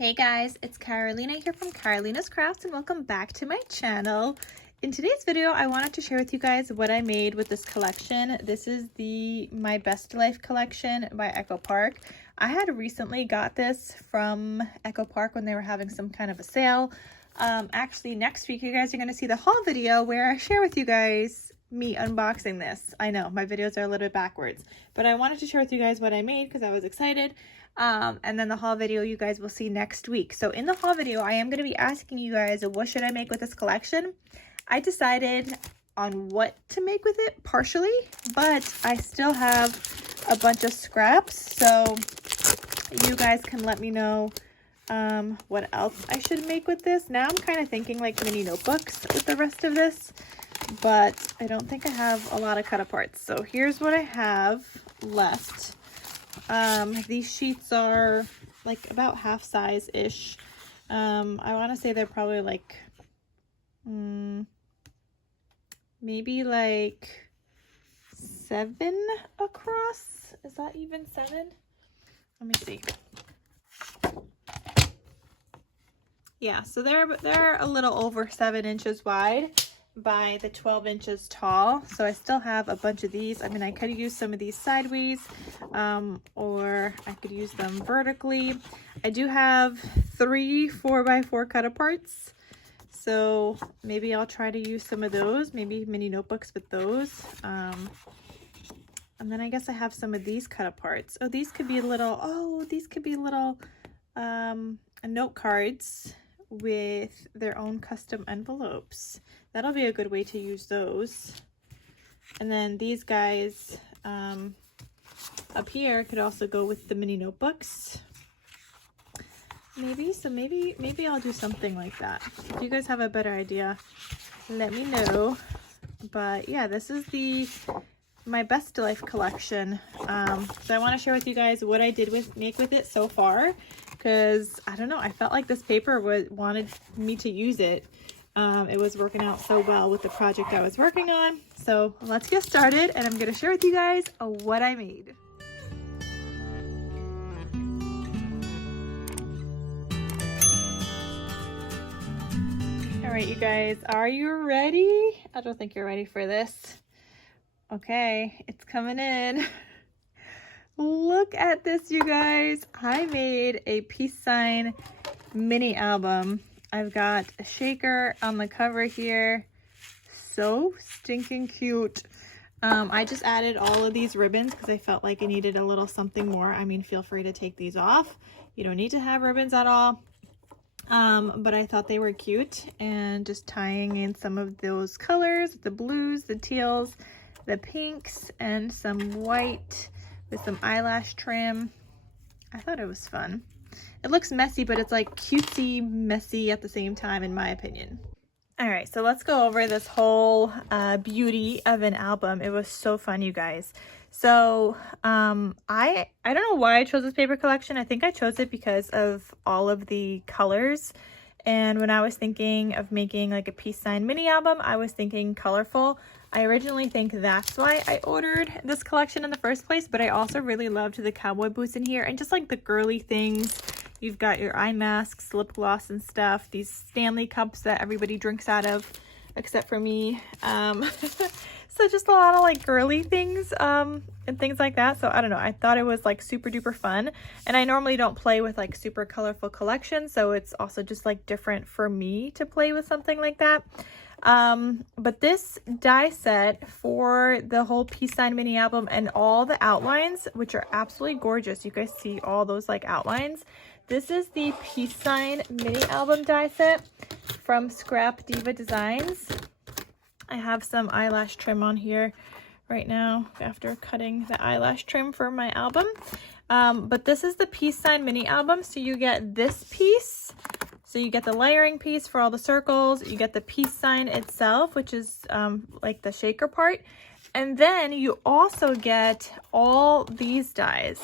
Hey guys, it's Carolina here from KarolinasKrafts and welcome back to my channel. In today's video, I wanted to share with you guys what I made with this collection. This is the My Best Life collection by Echo Park. I had recently got this from Echo Park when they were having some kind of a sale. Actually, next week you guys are going to see the haul video where I share with you guys me unboxing this. I know my videos are a little bit backwards, but I wanted to share with you guys what I made because I was excited. And then the haul video you guys will see next week. So in the haul video, I am going to be asking you guys, what should I make with this collection? I decided on what to make with it partially, but I still have a bunch of scraps. So you guys can let me know what else I should make with this. Now I'm kind of thinking like mini notebooks with the rest of this, but I don't think I have a lot of cut aparts. So here's what I have left. These sheets are like about half size ish. I want to say they're probably like maybe like 7 across. Is that even 7? Let me see. Yeah, so they're a little over 7 inches wide by the 12 inches tall. So I still have a bunch of these. I mean, I could use some of these sideways, or I could use them vertically. I do have 3 4x4 cut aparts, so maybe I'll try to use some of those, maybe mini notebooks with those. And then I guess I have some of these cut aparts. Oh, these could be little, note cards with their own custom envelopes. That'll be a good way to use those. And then these guys up here could also go with the mini notebooks. Maybe I'll do something like that. If you guys have a better idea, let me know. But yeah, this is the My Best Life collection. So I want to share with you guys what I did make with it so far, because I don't know, I felt like this paper wanted me to use it. It was working out so well with the project I was working on. So let's get started, and I'm going to share with you guys what I made. All right, you guys, are you ready? I don't think you're ready for this. Okay, it's coming in. Look at this, you guys. I made a peace sign mini album. I've got a shaker on the cover here. So stinking cute. I just added all of these ribbons because I felt like I needed a little something more. I mean, feel free to take these off. You don't need to have ribbons at all. But I thought they were cute, and just tying in some of those colors, the blues, the teals, the pinks, and some white with some eyelash trim. I thought it was fun. It looks messy, but it's like cutesy messy at the same time, in my opinion. All right, so let's go over this whole beauty of an album. It was so fun, you guys. So I don't know why I chose this paper collection. I think I chose it because of all of the colors. And when I was thinking of making like a peace sign mini album, I was thinking colorful. I originally think that's why I ordered this collection in the first place, but I also really loved the cowboy boots in here and just like the girly things. You've got your eye masks, lip gloss and stuff, these Stanley cups that everybody drinks out of, except for me. So just a lot of like girly things and things like that. So I don't know, I thought it was like super duper fun. And I normally don't play with like super colorful collections, so it's also just like different for me to play with something like that. But this die set for the whole peace sign mini album and all the outlines, which are absolutely gorgeous. You guys see all those like outlines. This is the peace sign mini album die set from Scrap Diva Designs. I have some eyelash trim on here right now after cutting the eyelash trim for my album. But this is the peace sign mini album. So you get this piece. So you get the layering piece for all the circles. You get the peace sign itself, which is like the shaker part. And then you also get all these dies.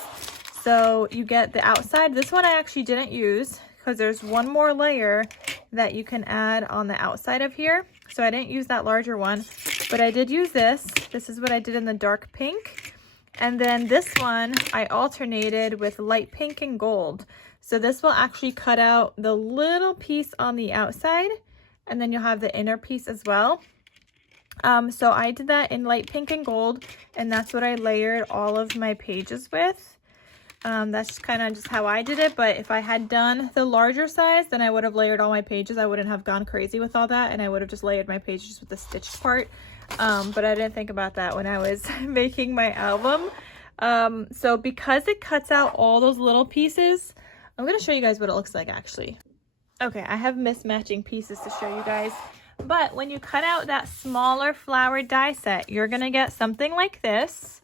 So you get the outside. This one I actually didn't use because there's one more layer that you can add on the outside of here. So I didn't use that larger one, but I did use this. This is what I did in the dark pink. And then this one I alternated with light pink and gold. So this will actually cut out the little piece on the outside, and then you'll have the inner piece as well. So I did that in light pink and gold, and that's what I layered all of my pages with. That's kind of just how I did it, but if I had done the larger size, then I would have layered all my pages. I wouldn't have gone crazy with all that, and I would have just layered my pages with the stitched part. But I didn't think about that when I was making my album. So because it cuts out all those little pieces, I'm going to show you guys what it looks like actually. Okay, I have mismatching pieces to show you guys. But when you cut out that smaller flower die set, you're going to get something like this.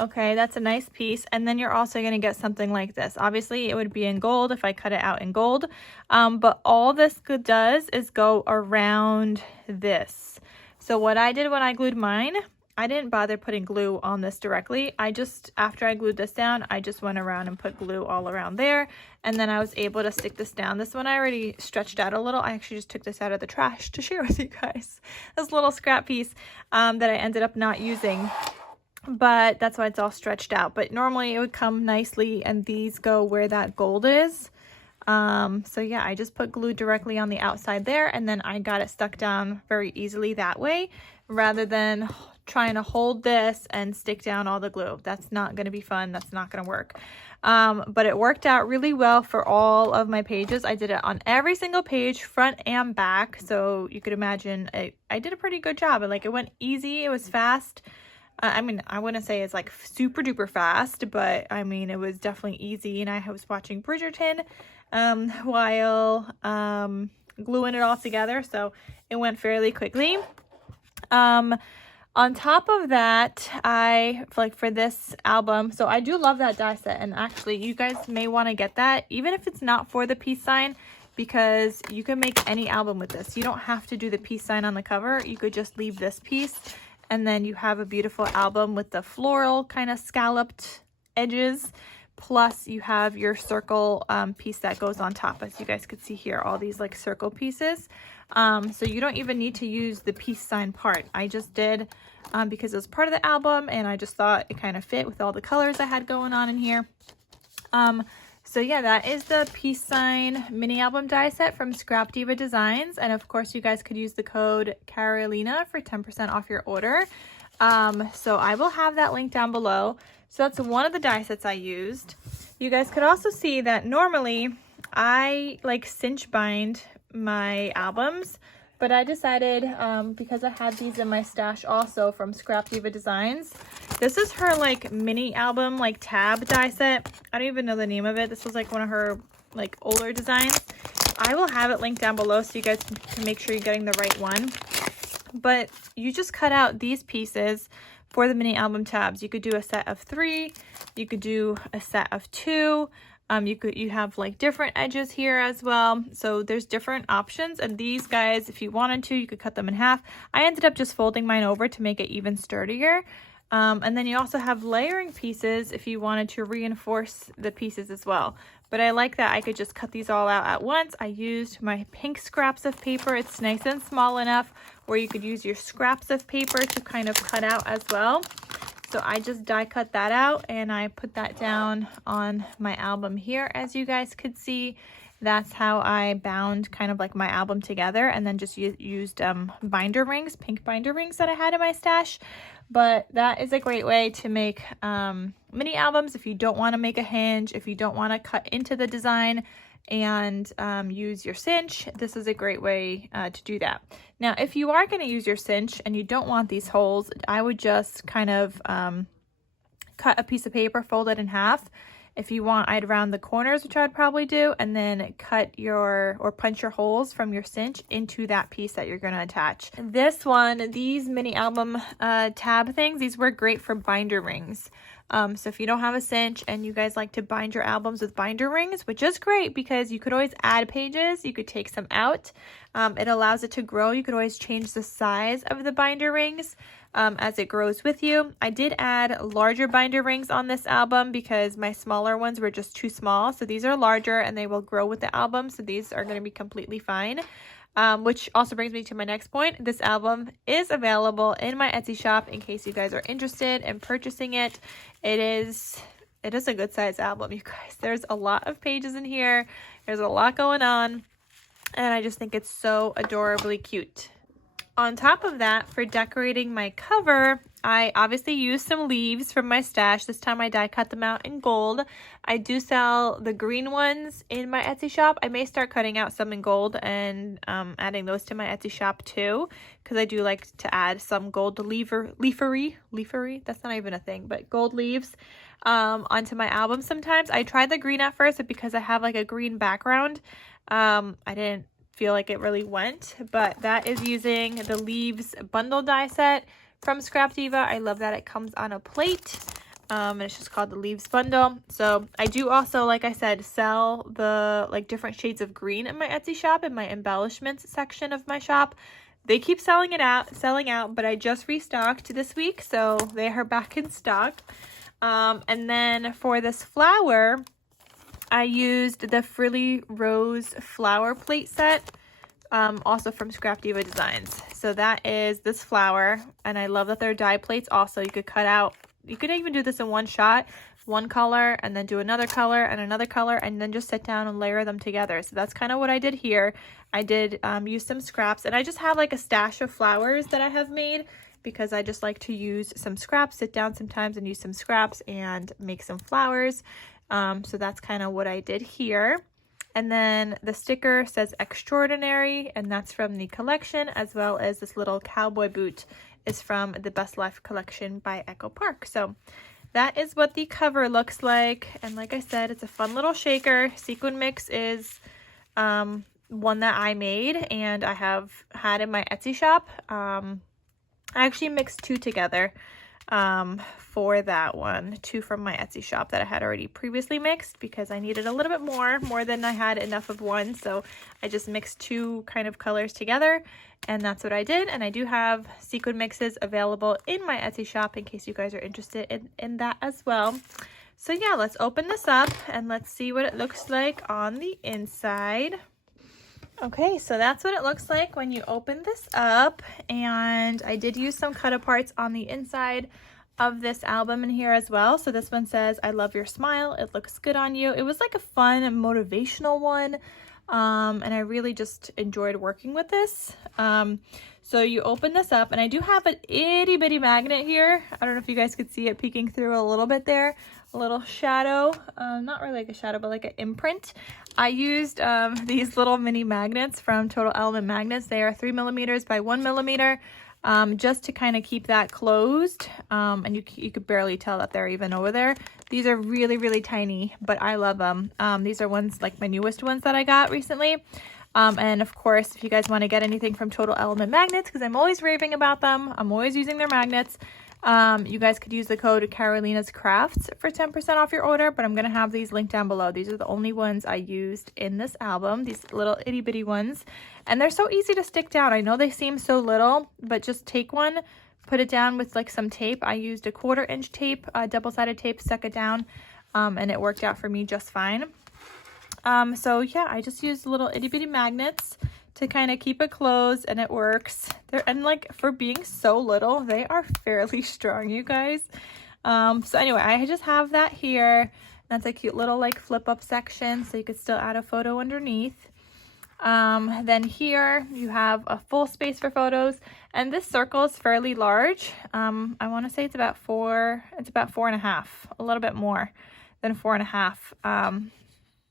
Okay, that's a nice piece. And then you're also going to get something like this. Obviously, it would be in gold if I cut it out in gold. But all this does is go around this. So what I did when I glued mine, I didn't bother putting glue on this directly. After I glued this down, I just went around and put glue all around there. And then I was able to stick this down. This one I already stretched out a little. I actually just took this out of the trash to share with you guys. This little scrap piece that I ended up not using. But that's why it's all stretched out. But normally it would come nicely, and these go where that gold is. So yeah, I just put glue directly on the outside there, and then I got it stuck down very easily that way, rather than trying to hold this and stick down all the glue. That's not going to be fun. That's not going to work. But it worked out really well for all of my pages. I did it on every single page, front and back. So you could imagine I did a pretty good job. It went easy. It was fast. I mean, I wouldn't say it's like super duper fast, but I mean, it was definitely easy. And I was watching Bridgerton while gluing it all together. So it went fairly quickly. On top of that, for this album, so I do love that die set. And actually, you guys may want to get that, even if it's not for the peace sign, because you can make any album with this. You don't have to do the peace sign on the cover. You could just leave this piece, and then you have a beautiful album with the floral kind of scalloped edges. Plus you have your circle piece that goes on top. As you guys could see here, all these like circle pieces. So you don't even need to use the peace sign part. I just did because it was part of the album, and I just thought it kind of fit with all the colors I had going on in here. So yeah, that is the peace sign mini album die set from Scrap Diva Designs. And of course, you guys could use the code Carolina for 10% off your order. So I will have that link down below. So that's one of the die sets I used. You guys could also see that normally I like cinch bind my albums, but I decided because I had these in my stash also from Scrap Diva Designs. This is her like mini album like tab die set. I don't even know the name of it. This was like one of her like older designs. I will have it linked down below so you guys can make sure you're getting the right one. But you just cut out these pieces for the mini album tabs. You could do a set of 3, you could do a set of 2. You have like different edges here as well. So there's different options, and these guys, if you wanted to, you could cut them in half. I ended up just folding mine over to make it even sturdier. And then you also have layering pieces if you wanted to reinforce the pieces as well. But I like that I could just cut these all out at once. I used my pink scraps of paper. It's nice and small enough where you could use your scraps of paper to kind of cut out as well. So I just die cut that out, and I put that down on my album here. As you guys could see, that's how I bound kind of like my album together, and then just used binder rings, pink binder rings that I had in my stash. But that is a great way to make mini albums if you don't want to make a hinge, if you don't want to cut into the design and use your cinch. This is a great way to do that. Now, if you are going to use your cinch and you don't want these holes, I would just kind of cut a piece of paper, fold it in half. If you want, I'd round the corners, which I'd probably do, and then cut or punch your holes from your cinch into that piece that you're going to attach. This one, these mini album tab things, these work great for binder rings. So if you don't have a cinch and you guys like to bind your albums with binder rings, which is great because you could always add pages, you could take some out. It allows it to grow. You could always change the size of the binder rings as it grows with you. I did add larger binder rings on this album because my smaller ones were just too small. So these are larger and they will grow with the album. So these are going to be completely fine. Which also brings me to my next point. This album is available in my Etsy shop in case you guys are interested in purchasing it. It is it is a good size album, you guys. There's a lot of pages in here. There's a lot going on. And I just think it's so adorably cute. On top of that, for decorating my cover, I obviously used some leaves from my stash. This time I die cut them out in gold. I do sell the green ones in my Etsy shop. I may start cutting out some in gold and adding those to my Etsy shop too, because I do like to add some gold leafery, that's not even a thing, but gold leaves onto my album sometimes. I tried the green at first, but because I have like a green background, I didn't feel like it really went, but that is using the leaves bundle die set from Scrap Diva. I love that it comes on a plate, and it's just called the leaves bundle. So I do also, like I said, sell the like different shades of green in my Etsy shop, in my embellishments section of my shop. They keep selling out, but I just restocked this week, so they are back in stock. And then for this flower, I used the Frilly Rose flower plate set, also from Scrap Diva Designs. So that is this flower, and I love that they're die plates also. You could cut out, you could even do this in one shot, one color, and then do another color, and then just sit down and layer them together. So that's kind of what I did here. I did use some scraps, and I just have like a stash of flowers that I have made, because I just like to use some scraps, sit down sometimes and use some scraps and make some flowers. So that's kind of what I did here. And then the sticker says Extraordinary, and that's from the collection, as well as this little cowboy boot is from the Best Life collection by Echo Park. So that is what the cover looks like. And like I said, it's a fun little shaker. Sequin mix is one that I made and I have had in my Etsy shop. I actually mixed two together for that one, two from my Etsy shop that I had already previously mixed, because I needed a little bit more than I had enough of one. So I just mixed two kind of colors together, and that's what I did. And I do have sequin mixes available in my Etsy shop in case you guys are interested in that as well. So yeah, let's open this up and let's see what it looks like on the inside. Okay, so that's what it looks like when you open this up, and I did use some cut aparts on the inside of this album in here as well. So this one says, I love your smile, it looks good on you. It was like a fun motivational one, and I really just enjoyed working with this. So you open this up, and I do have an itty bitty magnet here. I don't know if you guys could see it peeking through a little bit there, a little shadow, not really like a shadow, but like an imprint. I used these little mini magnets from Total Element Magnets. They are 3mm by 1mm, just to kind of keep that closed. And you could barely tell that they're even over there. These are really, really tiny, but I love them. These are ones like my newest ones that I got recently. And of course, if you guys want to get anything from Total Element Magnets, because I'm always raving about them, I'm always using their magnets, you guys could use the code KarolinasKrafts for 10% off your order, but I'm going to have these linked down below. These are the only ones I used in this album, these little itty bitty ones, and they're so easy to stick down. I know they seem so little, but just take one, put it down with like some tape. I used a 1/4 inch tape, double-sided tape, stuck it down, and it worked out for me just fine. So yeah, I just used little itty bitty magnets to kind of keep it closed, and it works. And like, for being so little, they are fairly strong, you guys. So anyway, I just have that here. That's a cute little like flip up section, so you could still add a photo underneath. Then here you have a full space for photos, and this circle is fairly large. I want to say it's about 4.5, a little bit more than 4.5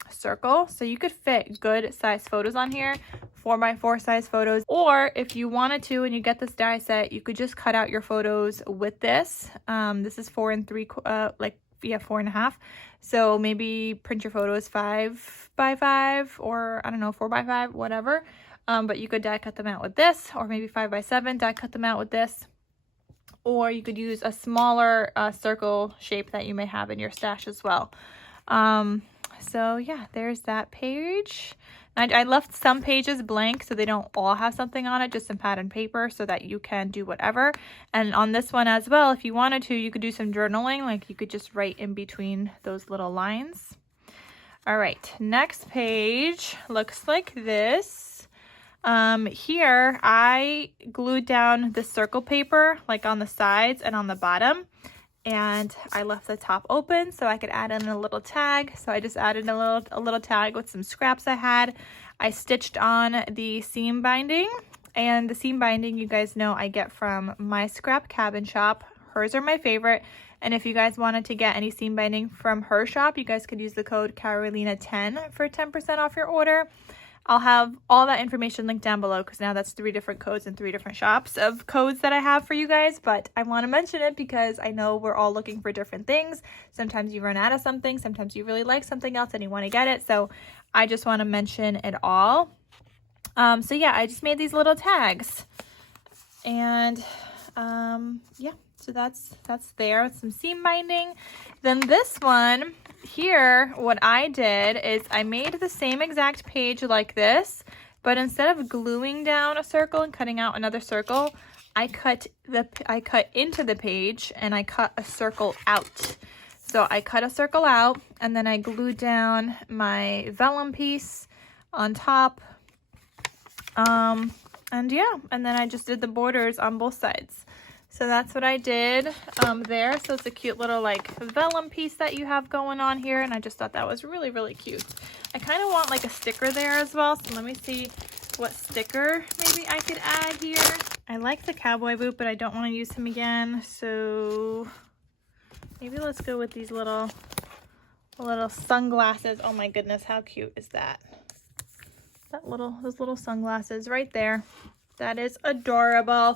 circle. So you could fit good size photos on here, 4x4 size photos, or if you wanted to and you get this die set, you could just cut out your photos with this. This is 4 4.5, so maybe print your photos 5x5, or I don't know, 4x5, whatever. But you could die cut them out with this, or maybe 5x7, die cut them out with this, or you could use a smaller circle shape that you may have in your stash as well. So yeah, there's that page. I left some pages blank so they don't all have something on it, just some pattern paper so that you can do whatever. And on this one as well, if you wanted to, you could do some journaling, like you could just write in between those little lines. All right, next page looks like this. Here I glued down the circle paper like on the sides and on the bottom, and I left the top open so I could add in a little tag. So I just added a little tag with some scraps I had. I stitched on the seam binding, and the seam binding, you guys know, I get from My Scrap Cabin Shop. Hers are my favorite. And if you guys wanted to get any seam binding from her shop, you guys could use the code Carolina10 for 10% off your order. I'll have all that information linked down below, because now that's 3 different codes and 3 different shops of codes that I have for you guys. But I want to mention it because I know we're all looking for different things. Sometimes you run out of something, sometimes you really like something else and you want to get it. So I just want to mention it all. So yeah, I just made these little tags, and yeah, so that's there, some seam binding. Then this one here, what I did is I made the same exact page like this, but instead of gluing down a circle and cutting out another circle, I cut into the page and I cut a circle out. So I cut a circle out, and then I glued down my vellum piece on top. And yeah, and then I just did the borders on both sides. So that's what I did there. So it's a cute little like vellum piece that you have going on here, and I just thought that was really, really cute. I kind of want like a sticker there as well, so let me see what sticker maybe I could add here. I like the cowboy boot, but I don't want to use him again, so maybe let's go with these little sunglasses. Oh my goodness, how cute is that? Those little sunglasses right there. That is adorable.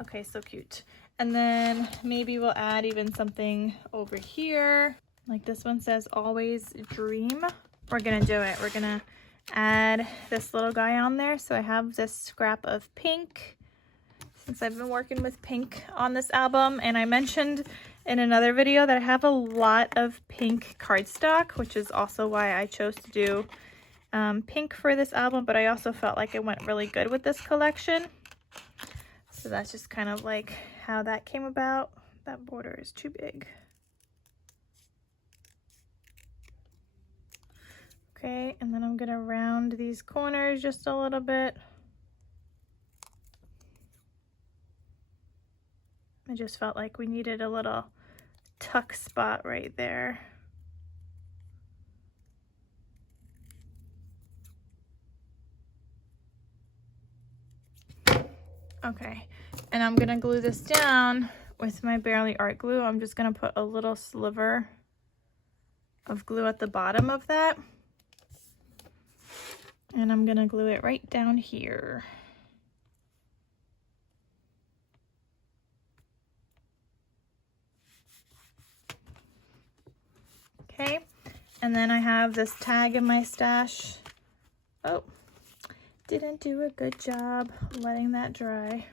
Okay, so cute. And then maybe we'll add even something over here. Like this one says, always dream. We're gonna do it. We're gonna add this little guy on there. So I have this scrap of pink, since I've been working with pink on this album. And I mentioned in another video that I have a lot of pink cardstock, which is also why I chose to do pink for this album, but I also felt like it went really good with this collection. So that's just kind of like how that came about. That border is too big. Okay, and then I'm gonna round these corners just a little bit. I just felt like we needed a little tuck spot right there. Okay, and I'm gonna glue this down with my Barely Art glue. I'm just gonna put a little sliver of glue at the bottom of that, and I'm gonna glue it right down here. Okay, and then I have this tag in my stash. Oh, didn't do a good job letting that dry.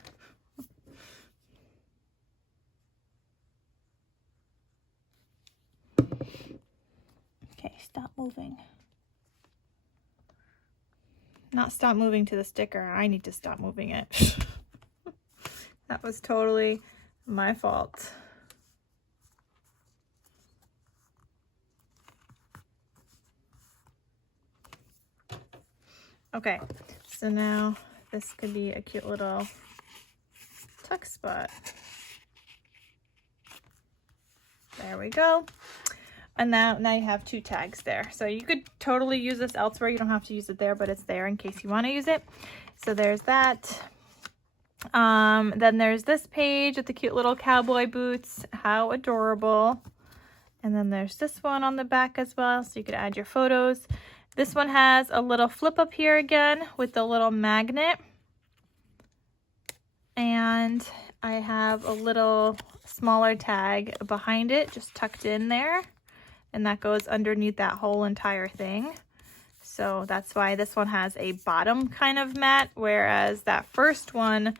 Okay, stop moving. Not stop moving to the sticker. I need to stop moving it. That was totally my fault. Okay, so now this could be a cute little tuck spot. There we go. And now you have 2 tags there. So you could totally use this elsewhere. You don't have to use it there, but it's there in case you want to use it. So there's that. Then there's this page with the cute little cowboy boots. How adorable. And then there's this one on the back as well, so you could add your photos. This one has a little flip up here again with the little magnet. And I have a little smaller tag behind it, just tucked in there. And that goes underneath that whole entire thing. So that's why this one has a bottom kind of mat, whereas that first one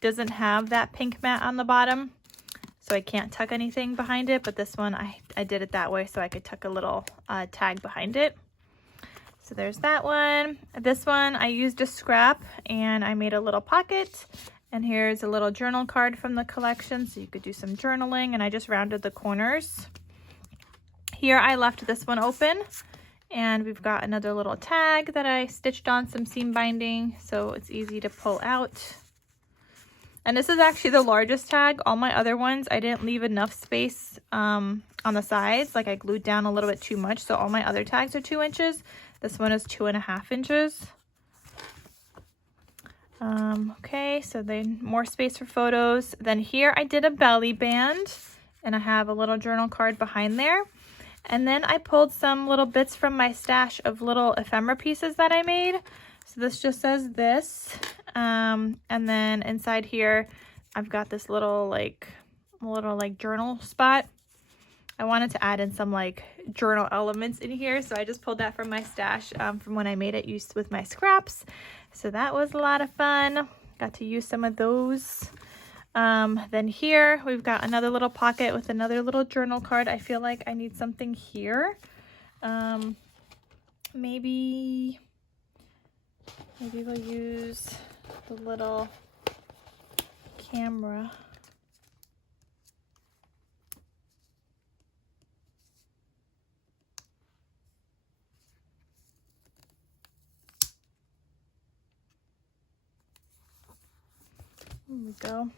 doesn't have that pink mat on the bottom. So I can't tuck anything behind it, but this one I did it that way so I could tuck a little tag behind it. So there's that one. This one I used a scrap and I made a little pocket. And here's a little journal card from the collection, so you could do some journaling, and I just rounded the corners. Here I left this one open, and we've got another little tag that I stitched on some seam binding, so it's easy to pull out. And this is actually the largest tag. All my other ones, I didn't leave enough space on the sides. Like I glued down a little bit too much. So all my other tags are 2 inches. This one is 2.5 inches. Okay, so then more space for photos. Then here I did a belly band, and I have a little journal card behind there. And then I pulled some little bits from my stash of little ephemera pieces that I made. So this just says this. And then inside here, I've got this little journal spot. I wanted to add in some like journal elements in here. So I just pulled that from my stash from when I made it used with my scraps. So that was a lot of fun. Got to use some of those. Then here we've got another little pocket with another little journal card. I feel like I need something here. Maybe we'll use the little camera. There we go.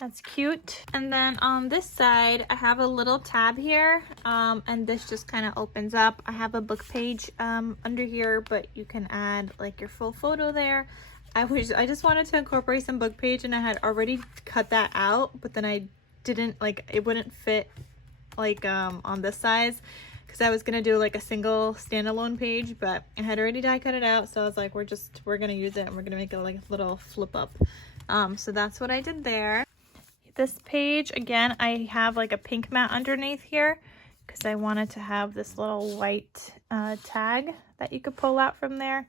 That's cute. And then on this side, I have a little tab here, and this just kind of opens up. I have a book page under here, but you can add like your full photo there. I just wanted to incorporate some book page, and I had already cut that out, but then I didn't, like, it wouldn't fit like on this size, because I was gonna do like a single standalone page, but I had already die cut it out. So I was like, we're gonna use it, and we're gonna make it like a little flip up. So that's what I did there. This page, again, I have like a pink mat underneath here because I wanted to have this little white tag that you could pull out from there.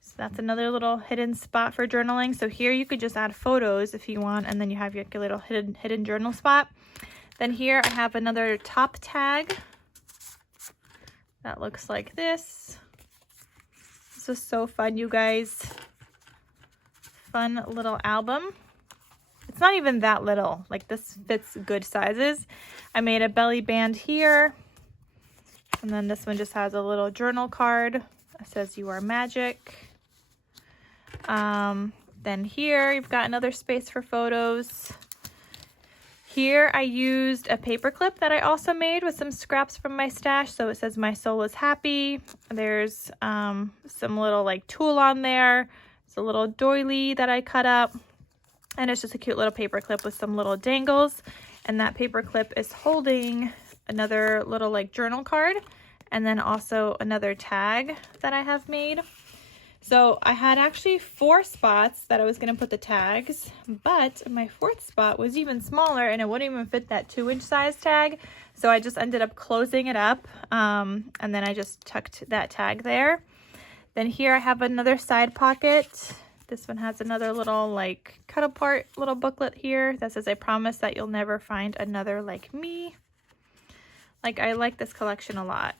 So that's another little hidden spot for journaling. So here you could just add photos if you want, and then you have your little hidden journal spot. Then here I have another top tag that looks like this. This is so fun, you guys. Fun little album. It's not even that little, like this fits good sizes. I made a belly band here, and then this one just has a little journal card that says "You are magic." Then here you've got another space for photos. Here I used a paper clip that I also made with some scraps from my stash. So it says "My soul is happy." There's some little like tulle on there. It's a little doily that I cut up. And it's just a cute little paper clip with some little dangles. And that paper clip is holding another little like journal card, and then also another tag that I have made. So I had actually 4 spots that I was going to put the tags, but my 4th spot was even smaller, and it wouldn't even fit that 2-inch size tag. So I just ended up closing it up, and then I just tucked that tag there. Then here I have another side pocket. This one has another little like cut apart little booklet here that says, "I promise that you'll never find another like me." Like, I like this collection a lot.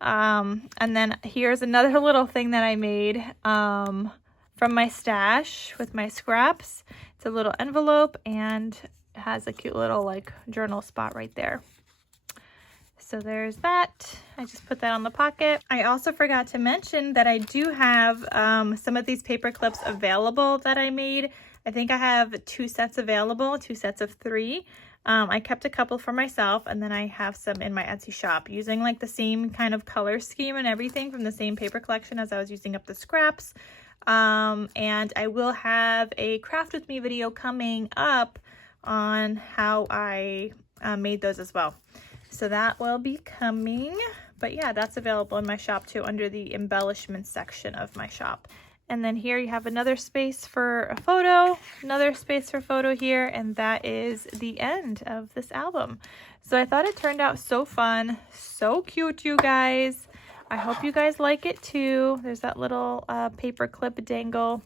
And then here's another little thing that I made from my stash with my scraps. It's a little envelope, and it has a cute little like journal spot right there. So there's that. I just put that on the pocket. I also forgot to mention that I do have some of these paper clips available that I made. I think I have 2 sets available, 2 sets of 3. I kept a couple for myself, and then I have some in my Etsy shop using like the same kind of color scheme and everything from the same paper collection as I was using up the scraps. And I will have a craft with me video coming up on how I made those as well. So that will be coming. But yeah, that's available in my shop too, under the embellishment section of my shop. And then here you have another space for a photo, another space for photo here, and that is the end of this album. So I thought it turned out so fun, so cute, you guys. I hope you guys like it too. There's that little paper clip dangle.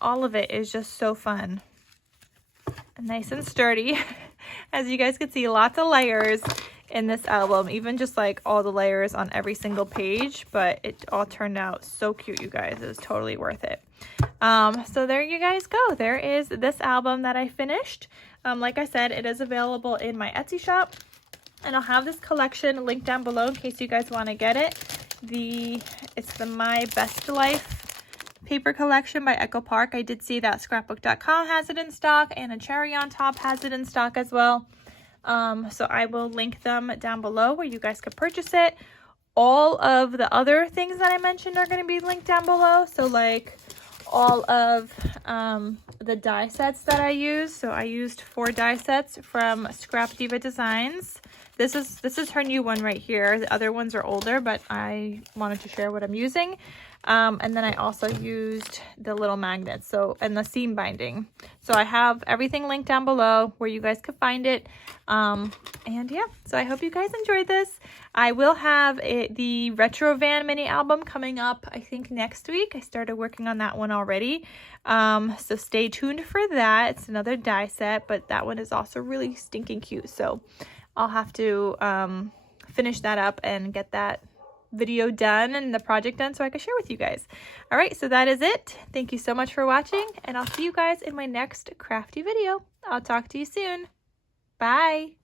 All of it is just so fun. Nice and sturdy. As you guys can see, lots of layers in this album, even just like all the layers on every single page, but it all turned out so cute, you guys. It was totally worth it. So there you guys go. There is this album that I finished. Like I said, it is available in my Etsy shop, and I'll have this collection linked down below in case you guys want to get it. It's the My Best Life paper collection by Echo Park. I did see that scrapbook.com has it in stock, and a Cherry on Top has it in stock as well. So I will link them down below where you guys could purchase it. All of the other things that I mentioned are going to be linked down below. So like all of the die sets that I used. So I used 4 die sets from Scrap Diva Designs. This is her new one right here. The other ones are older, but I wanted to share what I'm using. And then I also used the little magnets, and the seam binding. So I have everything linked down below where you guys could find it. And yeah, so I hope you guys enjoyed this. I will have the Retro Van mini album coming up, I think next week. I started working on that one already. So stay tuned for that. It's another die set, but that one is also really stinking cute. So I'll have to finish that up and get that video done and the project done so I can share with you guys. All right, so that is it. Thank you so much for watching, and I'll see you guys in my next crafty video. I'll talk to you soon. Bye.